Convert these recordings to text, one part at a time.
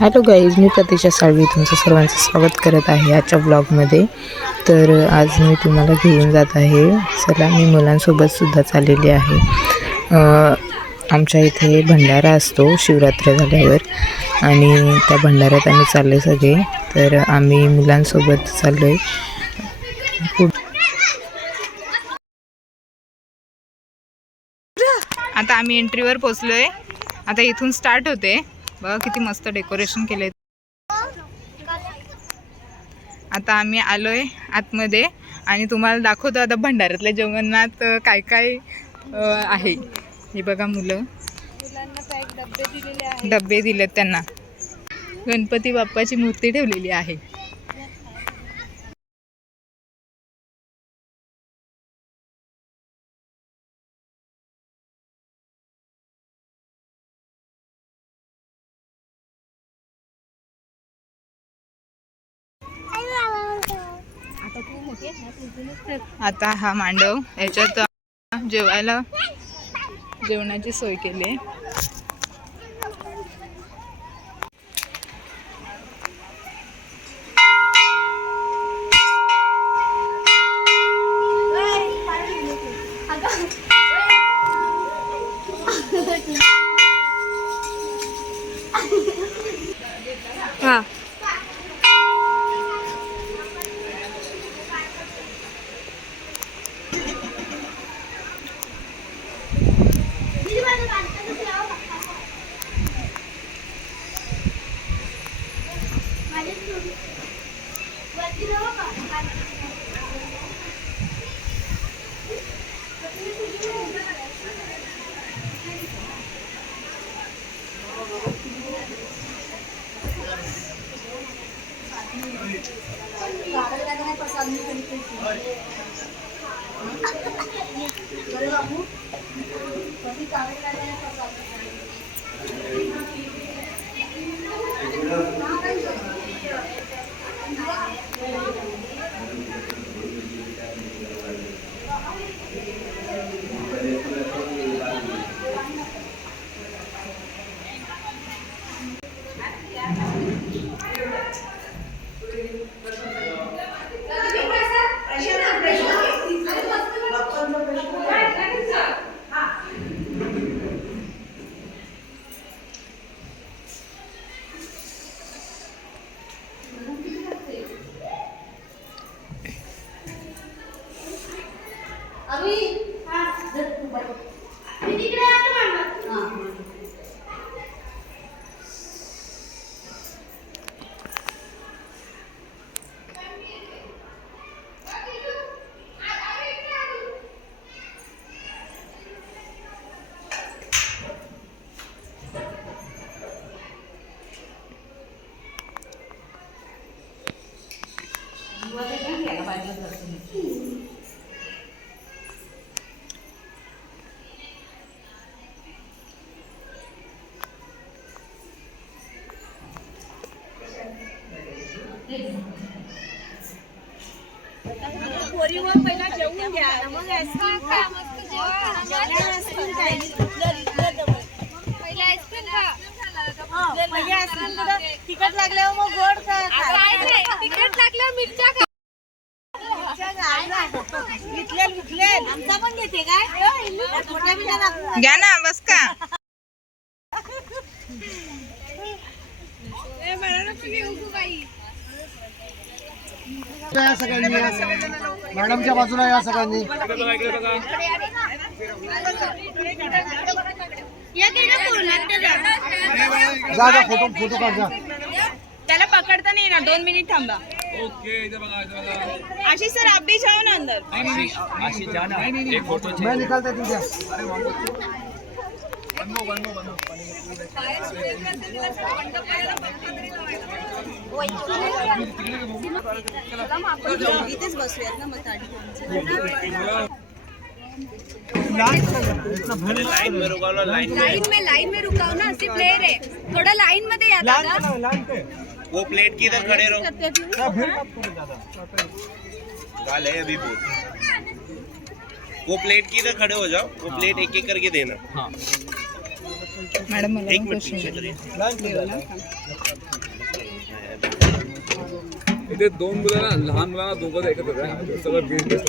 Hello guys मी प्रतीक्षा साळवी तुमचं सर्वांचं स्वागत करत आहे आजच्या ब्लॉगमध्ये. तर आज मी तुम्हाला घेऊन जात आहे. चला मी मुलांसोबतसुद्धा चाललेली आहे. आमच्या इथे भंडारा असतो शिवरात्र झाल्यावर. आणि त्या भंडाऱ्यात आम्ही चाललो सगळे. तर आम्ही मुलांसोबत चाललो आहे आता आम्ही एंट्रीवर पोचलो आहे आता इथून स्टार्ट होते. बघा किती मस्त डेकोरेशन केले आता आम्ही आलोय आतमध्ये आणि तुम्हाला दाखवतो आता भंडाऱ्यातल्या जेवणात काय काय आहे. हे बघा मुलं. डबे दिलेत त्यांना. गणपती बाप्पाची मूर्ती ठेवलेली आहे. आता हा मांडव याच्यात जेवायला जेवणाची सोय केली आहे. Gracias. पोरीवर पहिला जेवून घ्या मग जेवण तिकट लागल्यावर मग गोड तिकट लागल्या मिरच्या खा. विकले विकले आमचा पण घेते काय मोठ्या बिना लागू घ्या ना बस का या सगळ्यांनी या. मॅडमच्या बाजूला या सगळ्यांनी जा. जा फोटो फोटो काढ जा. त्याला पकडता नाही ना दोन मिनिट थांबा. आशिष सर आप भी जाओ ना अंदर. मैं निकालता तुझ्या इथेच बसूयात ना मग लाईन में लाईन में रुकाओ ना सिर्फ़ ले रे थोडं लाईन मध्ये या दादा? वो प्लेट की इधर खड़े रहो। गाल है अभी बहुत। वो प्लेट की इधर खड़े हो जाओ। वो प्लेट एक एक करके देना। मॅडम मला एक मिनिट पीछे. करिए इथे दोन मुलं लहान मुलांना दोघं एकत्र आहे. सगळं बिझनेस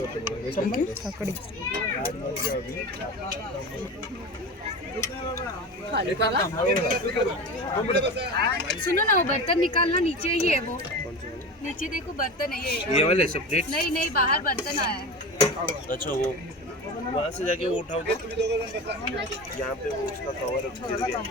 सुनो ना वो बर्तन निकालना नीचे ही है वो. नीचे देखो बर्तन है ये. ये वाले सब नहीं नहीं बाहर बर्तन आया है. अच्छा वो वहाँ से जाके वो उठाओगे? यहाँ पे वो उसका कवर गिर गया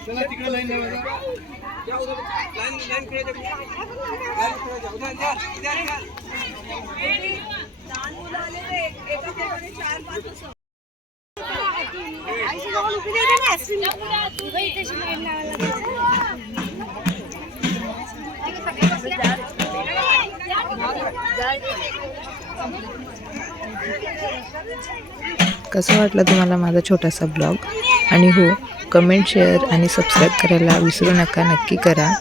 चला तिकडे लाईन लावायला चार पाच कसं वाटलं तुम्हाला माझा छोटासा ब्लॉग? आणि हो कमेंट शेअर आणि सबस्क्राईब करायला विसरू नका नक्की करा.